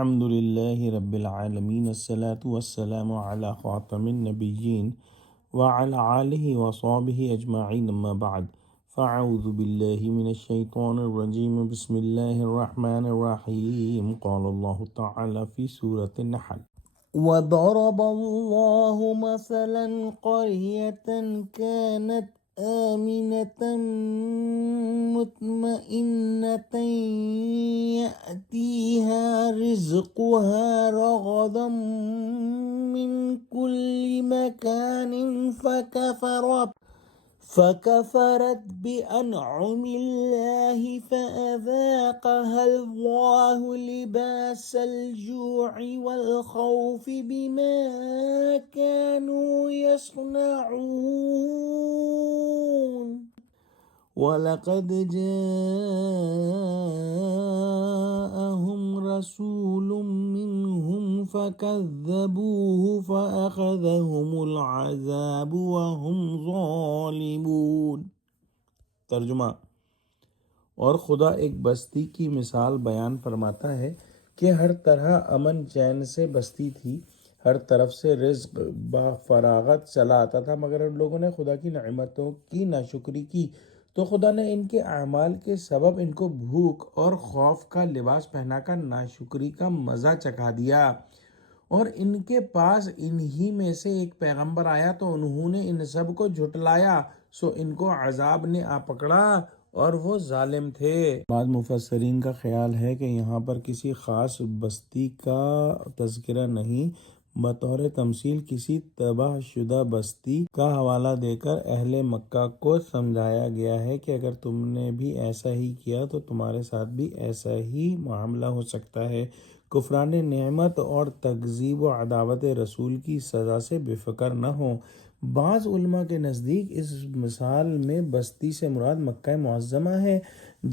الحمد لله رب العالمين الصلاة والسلام على خاتم النبيين وعلى آله وصحبه أجمعين أما بعد فأعوذ بالله من الشيطان الرجيم بسم الله الرحمن الرحيم قال الله تعالى في سورة النحل وضرب الله مثلا قرية كانت آمنة مطمئنة يأتيها رزقها رغدا من كل مكان فكفرت بأنعم الله فأذاقها الله لباس الجوع والخوف بما كانوا يصنعون ولقد جاءهم رسول منهم فكذبوه فأخذهم العذاب وهم ظالمون۔ ترجمہ: اور خدا ایک بستی کی مثال بیان فرماتا ہے کہ ہر طرح امن چین سے بستی تھی، ہر طرف سے رزق بفراغت چلا آتا تھا، مگر ان لوگوں نے خدا کی نعمتوں کی ناشکری کی تو خدا نے ان کے اعمال کے سبب ان کو بھوک اور خوف کا لباس پہنا کر ناشکری کا مزہ چکھا دیا۔ اور ان کے پاس انہی میں سے ایک پیغمبر آیا تو انہوں نے ان سب کو جھٹلایا، سو ان کو عذاب نے آ پکڑا اور وہ ظالم تھے۔ بعض مفسرین کا خیال ہے کہ یہاں پر کسی خاص بستی کا تذکرہ نہیں، بطور تمثیل کسی تباہ شدہ بستی کا حوالہ دے کر اہل مکہ کو سمجھایا گیا ہے کہ اگر تم نے بھی ایسا ہی کیا تو تمہارے ساتھ بھی ایسا ہی معاملہ ہو سکتا ہے۔ کفران نعمت اور تکذیب و عداوت رسول کی سزا سے بے فکر نہ ہو۔ بعض علماء کے نزدیک اس مثال میں بستی سے مراد مکہ معظمہ ہے،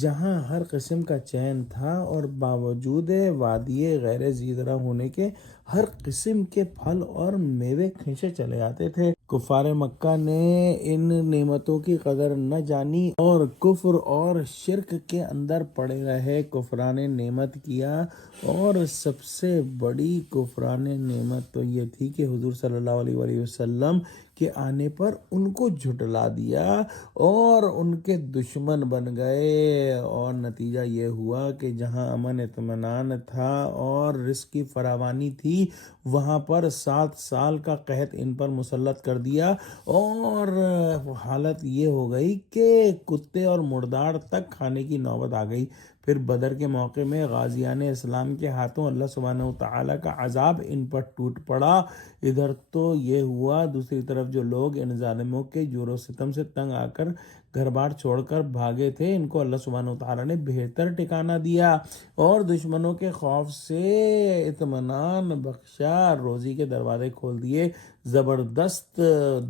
جہاں ہر قسم کا چین تھا اور باوجود وادی غیر ذی زرع ہونے کے ہر قسم کے پھل اور میوے کھینچے چلے آتے تھے۔ کفار مکہ نے ان نعمتوں کی قدر نہ جانی اور کفر اور شرک کے اندر پڑے رہے، کفران نعمت کیا، اور سب سے بڑی کفران نعمت تو یہ تھی کہ حضور صلی اللہ علیہ وآلہ وسلم کے آنے پر ان کو جھٹلا دیا اور ان کے دشمن بن گئے، اور نتیجہ یہ ہوا کہ جہاں امن اطمینان تھا اور رزق کی فراوانی تھی، وہاں پر 7 سال کا قحط ان پر مسلط کر دیا، اور حالت یہ ہو گئی کہ کتے اور مردار تک کھانے کی نوبت آ گئی۔ پھر بدر کے موقع میں غازیان اسلام کے ہاتھوں اللہ سبحانہ وتعالی کا عذاب ان پر ٹوٹ پڑا۔ ادھر تو یہ ہوا، دوسری طرف جو لوگ ان ظالموں کے جور و ستم سے تنگ آ کر گھر بار چھوڑ کر بھاگے تھے، ان کو اللہ سبحانہ وتعالی نے بہتر ٹھکانہ دیا اور دشمنوں کے خوف سے اطمینان بخشا، روزی کے دروازے کھول دیے، زبردست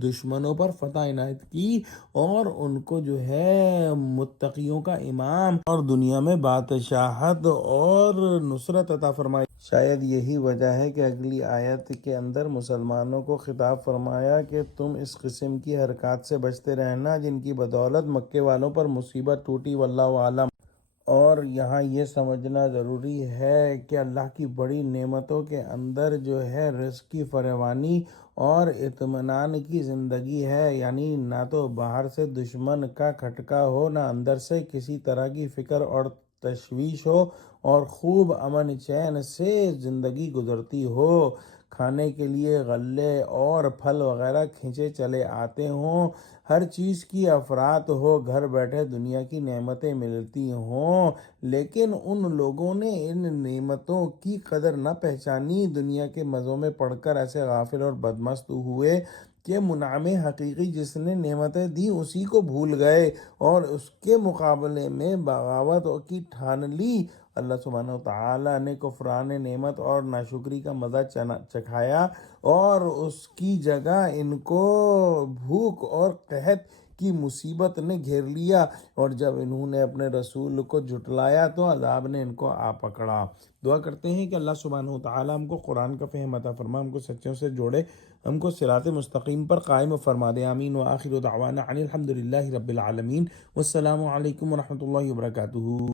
دشمنوں پر فتح عنایت کی اور ان کو جو ہے متقیوں کا امام اور دنیا میں بادشاہت اور نصرت عطا فرمائی۔ شاید یہی وجہ ہے کہ اگلی آیت کے اندر مسلمانوں کو خطاب فرمایا کہ تم اس قسم کی حرکات سے بچتے رہنا جن کی بدولت مکے والوں پر مصیبت ٹوٹی، واللہ عالم۔ اور یہاں یہ سمجھنا ضروری ہے کہ اللہ کی بڑی نعمتوں کے اندر جو ہے رزق کی فراوانی اور اطمینان کی زندگی ہے، یعنی نہ تو باہر سے دشمن کا کھٹکا ہو، نہ اندر سے کسی طرح کی فکر اور تشویش ہو، اور خوب امن چین سے زندگی گزرتی ہو، کھانے کے لیے غلے اور پھل وغیرہ کھینچے چلے آتے ہوں، ہر چیز کی افراط ہو، گھر بیٹھے دنیا کی نعمتیں ملتی ہوں، لیکن ان لوگوں نے ان نعمتوں کی قدر نہ پہچانی، دنیا کے مزوں میں پڑ کر ایسے غافل اور بدمست ہوئے کہ منعم حقیقی جس نے نعمتیں دی اسی کو بھول گئے اور اس کے مقابلے میں بغاوت کی ٹھان لی۔ اللہ سبحانہ وتعالی نے کفران نعمت اور ناشکری کا مزہ چکھایا اور اس کی جگہ ان کو بھوک اور قحط کی مصیبت نے گھیر لیا، اور جب انہوں نے اپنے رسول کو جھٹلایا تو عذاب نے ان کو آ پکڑا۔ دعا کرتے ہیں کہ اللہ سبحانہ وتعالی ہم کو قرآن کا فہم عطا فرما، ہم کو سچوں سے جوڑے، ہم کو صراط مستقیم پر قائم فرما دے، آمین۔ وآخر دعوانا ان الحمد للہ رب العالمین، والسلام علیکم ورحمۃ اللہ وبرکاتہ۔